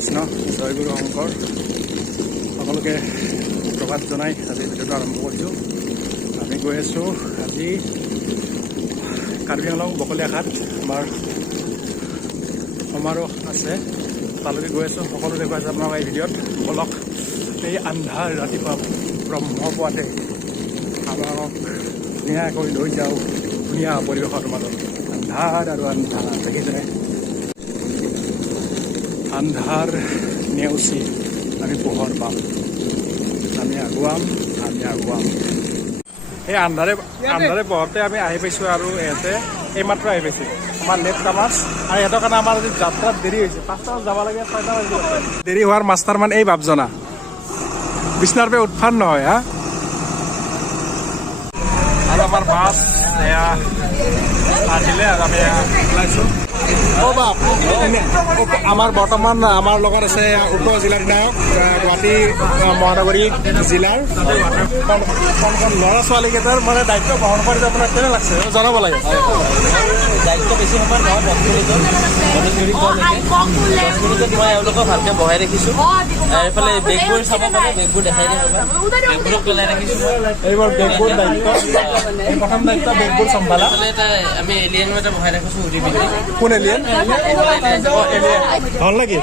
কৃষ্ণ জয় গুৰু শংকৰ সকলোকে প্ৰভাত জনাই আজি ভিডিঅ'টো আৰম্ভ কৰিছোঁ। আমি গৈ আছোঁ আজি কাৰ্বি আংলং বকলীয়াঘাট আমাৰ সমাৰোহ আছে, তালৈকে গৈ আছোঁ। সকলো দেখুৱাইছে আপোনাক এই ভিডিঅ'ত। বলক এই আন্ধাৰ ৰাতিপুৱা ব্ৰহ্মপুৱাতে আমাক ধুনীয়াকৈ লৈ যাওঁ ধুনীয়া পৰিৱেশৰ মাজত। আন্ধাৰ আৰু আন্ধাৰ দেখিছে, আন্ধাৰ নেওচি আমি পোহৰ পাম। আমি আগুৱাম এই আন্ধাৰে পোহৰতে আমি আহি পাইছোঁ। আৰু ইহঁতে এইমাত্ৰ আহি পাইছে আমাৰ নেট কামাৰ্চ। আৰু সিহঁতৰ কাৰণে আমাৰ আজি যাত্ৰাত দেৰি হৈছে। 5টাত যাব লাগে, 6টা বাজি দেৰি হোৱাৰ মাষ্টাৰ মান এই বাপজনা বিচনাৰ পৰা উৎফান নহয়। হা আৰু আমাৰ বাছ এয়া আহিলে আৰু আমি ওলাইছোঁ। আমাৰ বৰ্তমান আমাৰ লগত আছে উপ-জিলাধিনায়ক গুৱাহাটী মহানগৰী জিলাৰ। ল'ৰা ছোৱালীকেইটাৰ মানে দায়িত্ব বহন কৰি আপোনাৰ কেনে লাগছে জনাব লাগে। দায়িত্ব বেছি সময় নহয়, 10 মিনিটত মই এওঁলোকক ভালকৈ বহাই ৰাখিছোঁ। এইফালে বেগবোৰ চাব পাৰে, বেগবোৰ দেখাই দিম। বেগবোৰক পেলাই ৰাখিছোঁ। এইবোৰ বেগবোৰ দায়িত্ব, প্ৰথম দায়িত্ব বেগবোৰ চম্ভালা। আমি এলিয়েনো এটা বহাই ৰাখিছোঁ উৰি পিনি। কোন এলিয়েন হ'ল নেকি?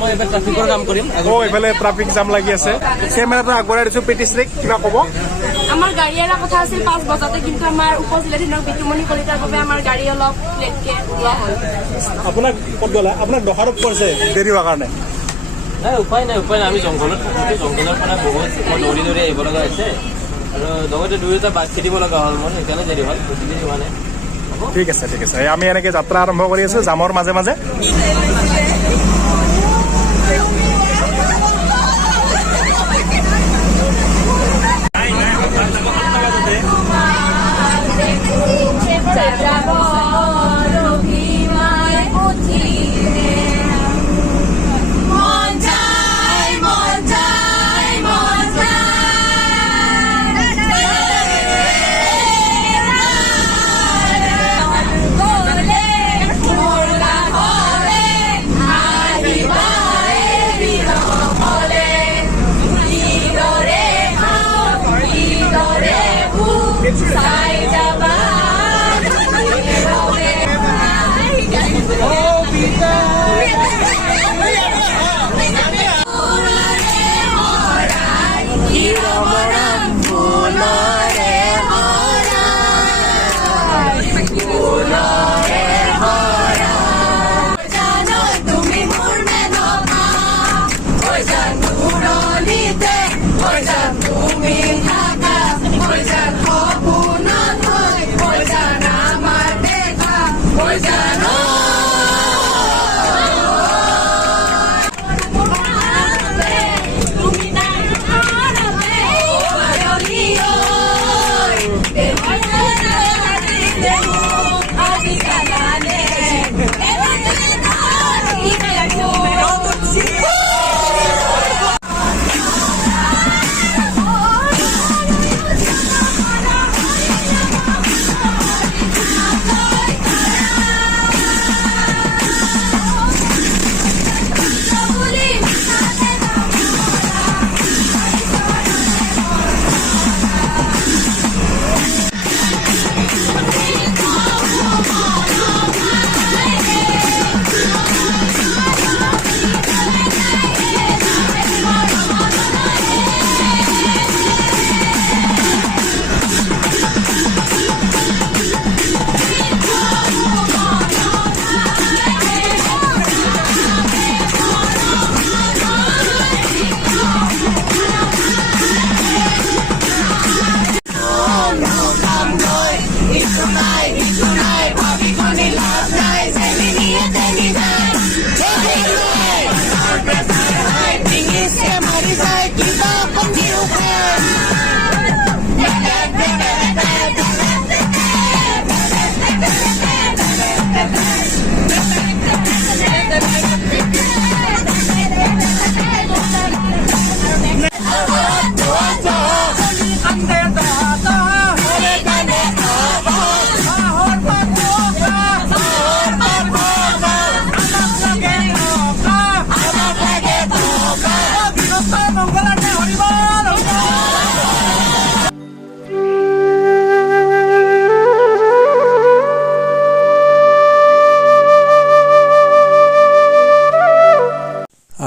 মই এইবাৰ ট্ৰাফিকৰ কাম কৰিম। এইফালে ট্ৰাফিক জাম লাগি আছে। কেমেৰাটো আগবঢ়াই দিছোঁ। প্ৰীতিশ্ৰীক কিবা ক'ব? আমাৰ গাড়ী এৰা কথা আছিল 5 বজাতে, কিন্তু আমাৰ উপ-জিলাধিনায়ক বিতুমণি কলিতাৰ বাবে আমাৰ গাড়ী অলপ লেটকে ওলোৱা হ'ল। আপোনাক ক'ত গ'লা? আপোনাক দোষাৰোপ কৰিছে দেৰি হোৱাৰ কাৰণে? নাই, উপায় নাই। আমি জংঘলত থাকোঁতে জংঘলৰ পৰা বহুত মই দৌৰি আহিব লগা হৈছে। আৰু লগতে 2-এটা বাঘ খেদিব লগা হ'ল মোৰ, সেইকাৰণে দেৰি হ'ল। বেছি দেৰি হোৱা নাই। ঠিক আছে। আমি এনেকৈ যাত্ৰা আৰম্ভ কৰি আছোঁ জামৰ মাজে মাজে।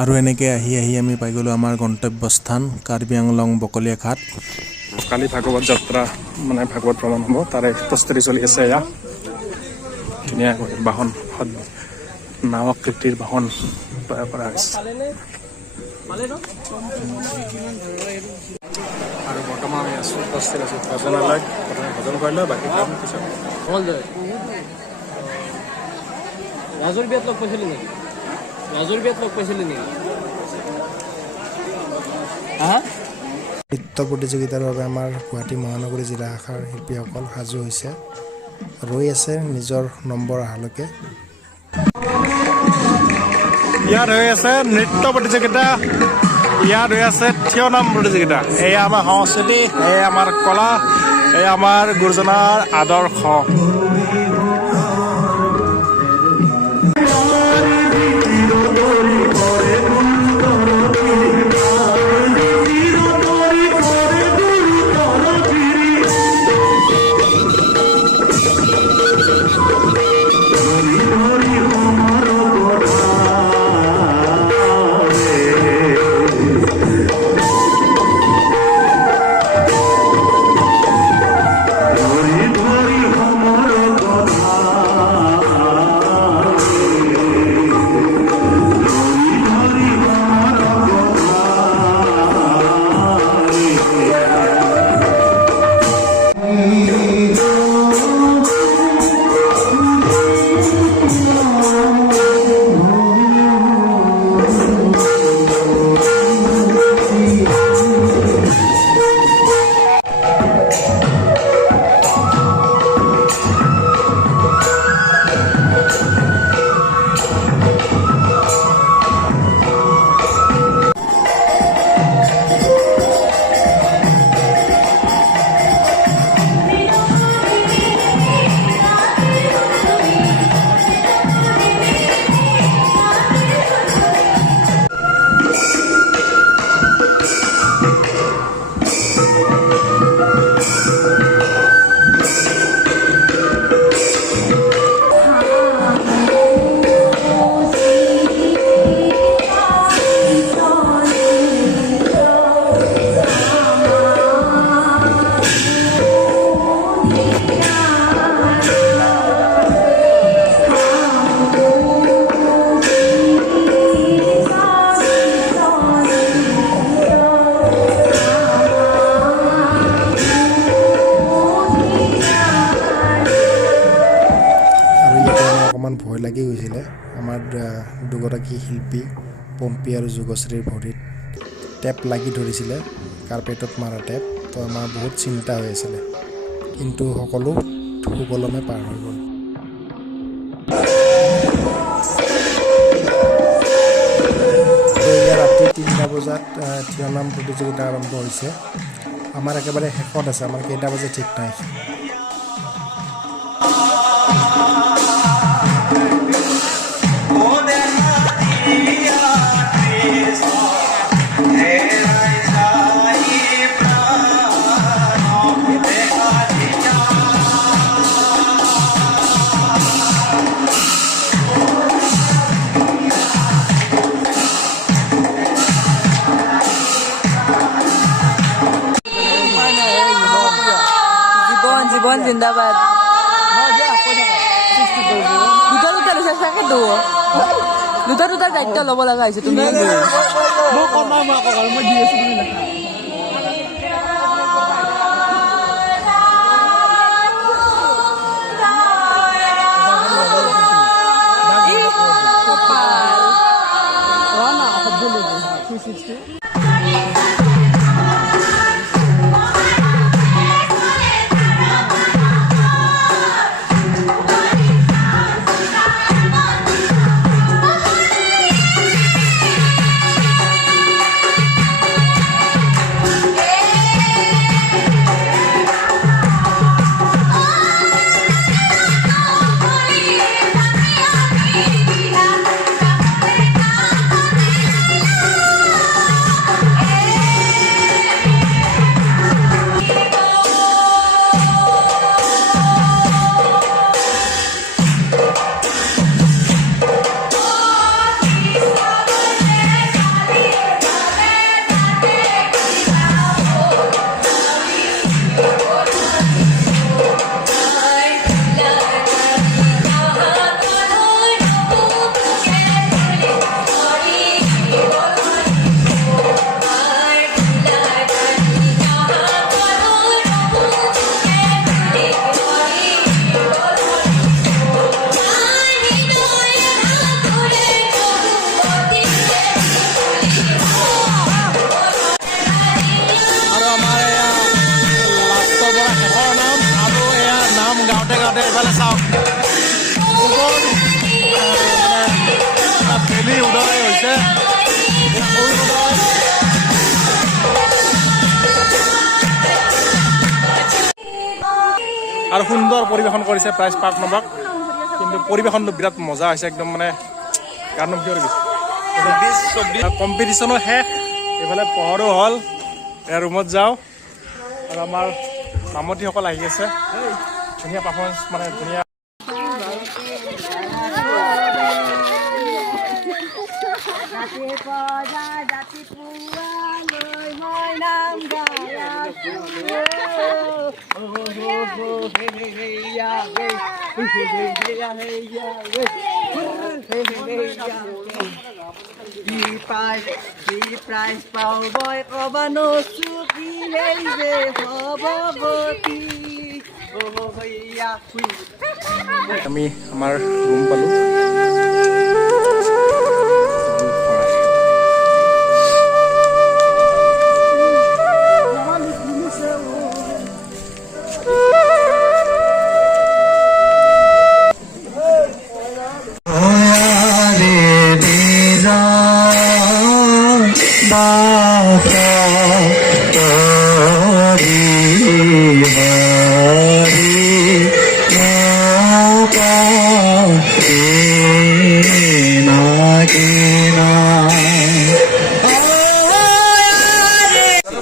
আৰু এনেকৈ আহি আহি আমি পাই গ'লোঁ আমাৰ গন্তব্যস্থান কাৰ্বি আংলং বকলীয়া ঘাট। কালি ভাগৱত যাত্ৰা মানে ভাগৱত ভ্ৰমণ হ'ব, তাৰে প্ৰস্তুতি চলি আছে। এয়া ধুনীয়াকৈ বাহন নাৱকৃতিৰ বাহন তৈয়াৰ কৰা হৈছে। আৰু বৰ্তমান আমি আছোঁ উপস্থিত আছোঁ ভজনালয়ত। প্ৰথমে ভজন কৰি লওঁ, বাকী কাম পিছত। ৰাজুৰ বিয়াত লগ পাইছিলি নেকি? ৰাজুৰ বিয়াত লগ পাইছিলি নেকি? হা? নৃত্য প্ৰতিযোগিতাৰ বাবে আমাৰ গুৱাহাটী মহানগৰী জিলা শাখাৰ শিল্পীসকল সাজু হৈছে, ৰৈ আছে নিজৰ নম্বৰ অহালৈকে। ইয়াত হৈ আছে নৃত্য প্ৰতিযোগিতা, ইয়াত হৈ আছে থিয় নাম প্ৰতিযোগিতা। এয়া আমাৰ সংস্কৃতি, এয়া আমাৰ কলা, এয়া আমাৰ গুৰুজনাৰ আদৰ্শ। ভয় লাগি গৈছিলে। আমাৰ দুগৰাকী শিল্পী পম্পী আৰু যুগশ্ৰীৰ ভৰিত টেপ লাগি ধৰিছিলে, কাৰ্পেটত মাৰা টেপ। তো আমাৰ বহুত চিন্তা হৈ আছিলে, কিন্তু সকলো সুকলমে পাৰ হৈ গ'ল। ৰাতি 3টা বজাত থিয় নাম প্ৰতিযোগিতা আৰম্ভ হৈছে। আমাৰ একেবাৰে শেষত আছে, আমাৰ কেইটা বাজে ঠিক নাই। জীবন জিন্দাবাদ। দুটা দায়িত্ব ল'ব লগা হৈছে তুমি। বাদে এইফালে চাওক বেলি উদয় হৈছে আৰু সুন্দৰ পৰিৱেশন কৰিছে প্ৰাইজ পাৰ্ক নবাক কিন্তু পৰিৱেশনটো বিৰাট মজা হৈছে একদম মানে গাৰ নাম কিয় গৈছে কম্পিটিশ্যনো শেষ এইফালে পোহৰো হ'ল এয়া ৰুমত যাওঁ আৰু আমাৰ নামতিসকল আহি আছে ধুনীয়া পাৰফৰ্মেঞ্চ মানে ধুনীয়া prize pau boy kobano suki leise hobogoti hoya hui আমি আমাৰ ৰুম পালোঁ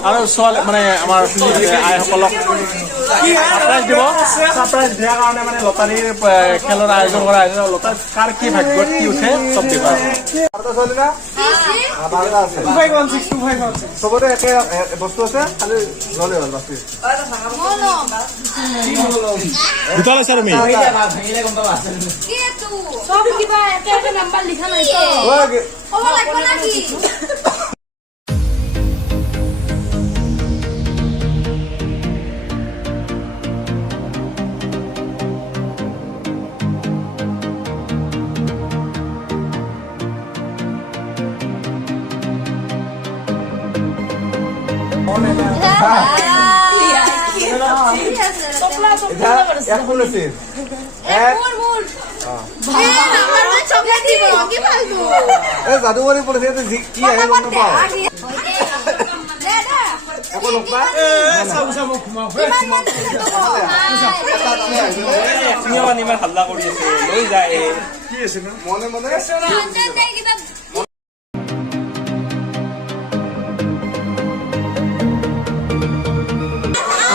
আৰু ছোৱালী মানে আমাৰ আইসকলক ছাৰপ্ৰাইজ দিব ছাৰপ্ৰাইজ দিয়াৰ কাৰণে মানে লটাৰীৰ খেলৰ আয়োজন কৰা হৈছে লটাৰী কাৰ কি ভাগ্যত কি উঠে চব দিব চবতে একে বস্তু আছে খালি ললে হ'ল বাকী দুটা লৈছা তুমি সব কিবা এটা এটা নাম্বার লিখা নাই তো ওলা লাগবে নাকি এক ফুল আছে যাদুবৰী পলিচি কি আহে গম নাপাওঁ একো নকবা ইমান হাল্লা কৰি আছে লৈ যায় কি আছে মনে মনে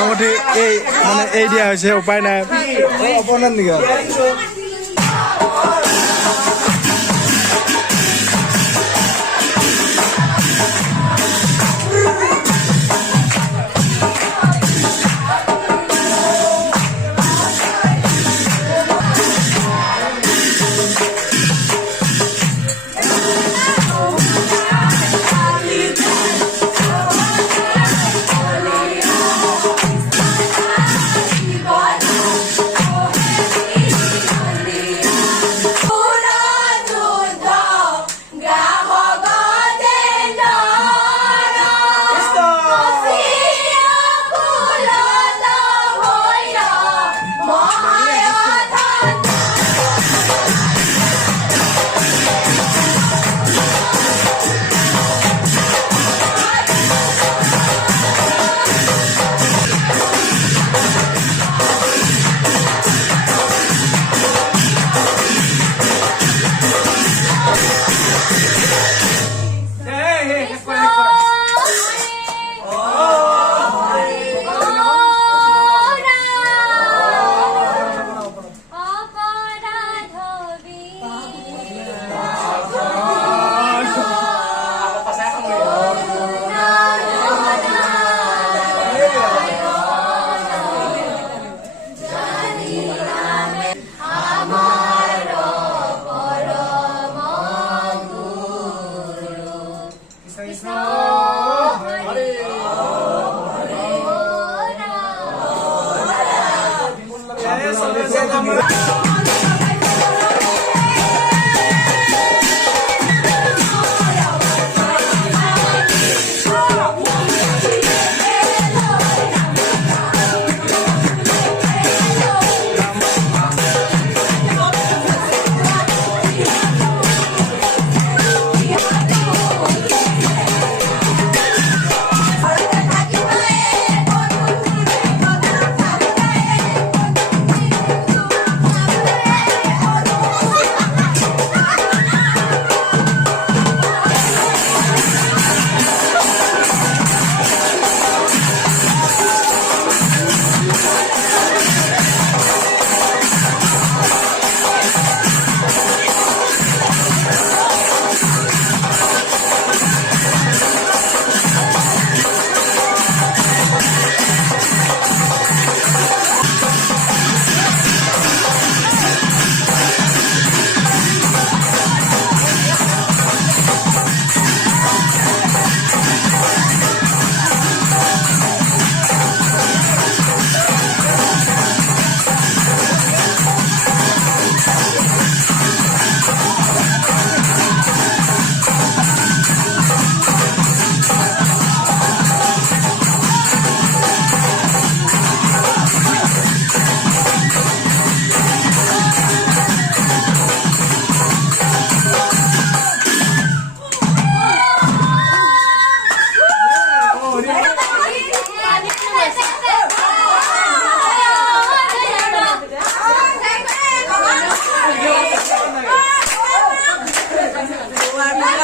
আগতে এই মানে এই দিয়া হৈছে উপায় নাই অপমান নেকি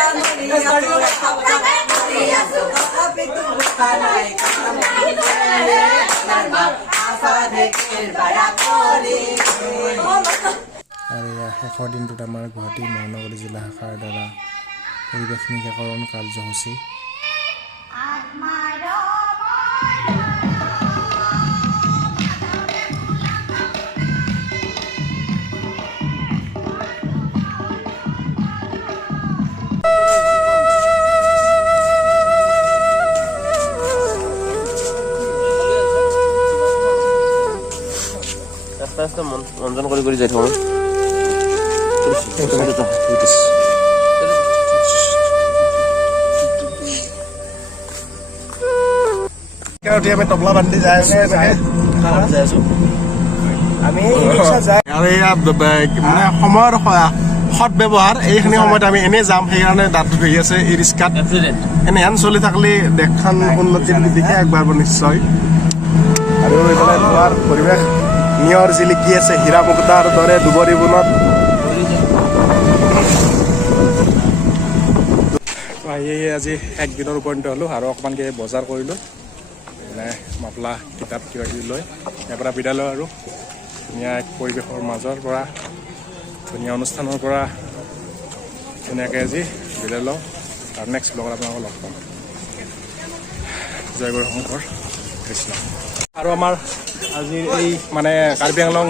আৰু এয়া শেষৰ দিনটোত আমাৰ গুৱাহাটী মহানগৰী জিলা শাখাৰ দ্বাৰা পৰিৱেশ নিৰীক্ষণ কাৰ্যসূচী। আস্তে আস্তে মঞ্জন কৰি কৰি যাই থাকোঁ। আমি তবলা বান্ধি যাই আছো আমি আৰু এয়া মানে সময়ৰ সৎ ব্যৱহাৰ এইখিনি সময়ত আমি এনেই যাম সেইকাৰণে দাঁতটো ধৰি আছে ই ৰিক্সাত এনেহেন চলি থাকিলে দেশখন উন্নতিৰ দিশে আগবাঢ়িব নিশ্চয়। আৰু এইফালে লোৱাৰ পৰিৱেশ নিয়ৰ জিলিকি আছে হীৰা মুকুতাৰ দৰে দুবৰি বুনত। আজি একদিনৰ উপনীত হ'লোঁ আৰু অকণমানকৈ বজাৰ কৰিলোঁ, মানে মাফলা কিতাপ কিবা কিবি লৈ ইয়াৰ পৰা বিদায় লওঁ আৰু ধুনীয়া এক পৰিৱেশৰ মাজৰ পৰা ধুনীয়া অনুষ্ঠানৰ পৰা ধুনীয়াকৈ আজি বিদায় লওঁ আৰু নেক্সট ব্লগত আপোনালোকক লগ পাম। জয় গুৰু শংকৰ কৃষ্ণ। আৰু আমাৰ আজিৰ এই মানে কাৰ্বি আংলং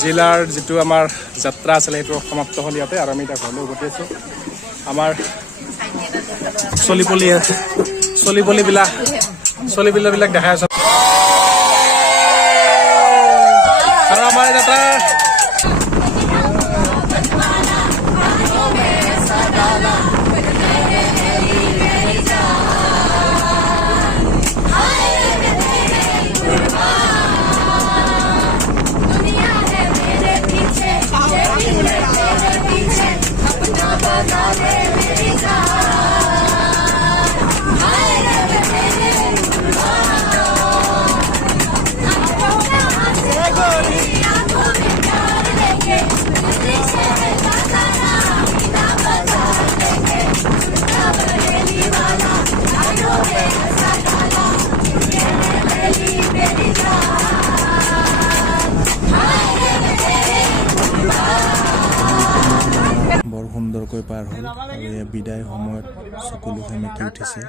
জিলাৰ যিটো আমাৰ যাত্ৰা আছিলে সেইটো সমাপ্ত হ'ল ইয়াতে, আৰু আমি এতিয়া ঘৰলৈ উভতি আছোঁ। আমাৰ চলিপলিবিলাক দেখাই আছোঁ আৰু আমাৰ যাত্ৰা বৰ সুন্দৰকৈ পাৰ হ'ল আৰু বিদায় সময়ত চকুলো সেমেকি উঠিছে।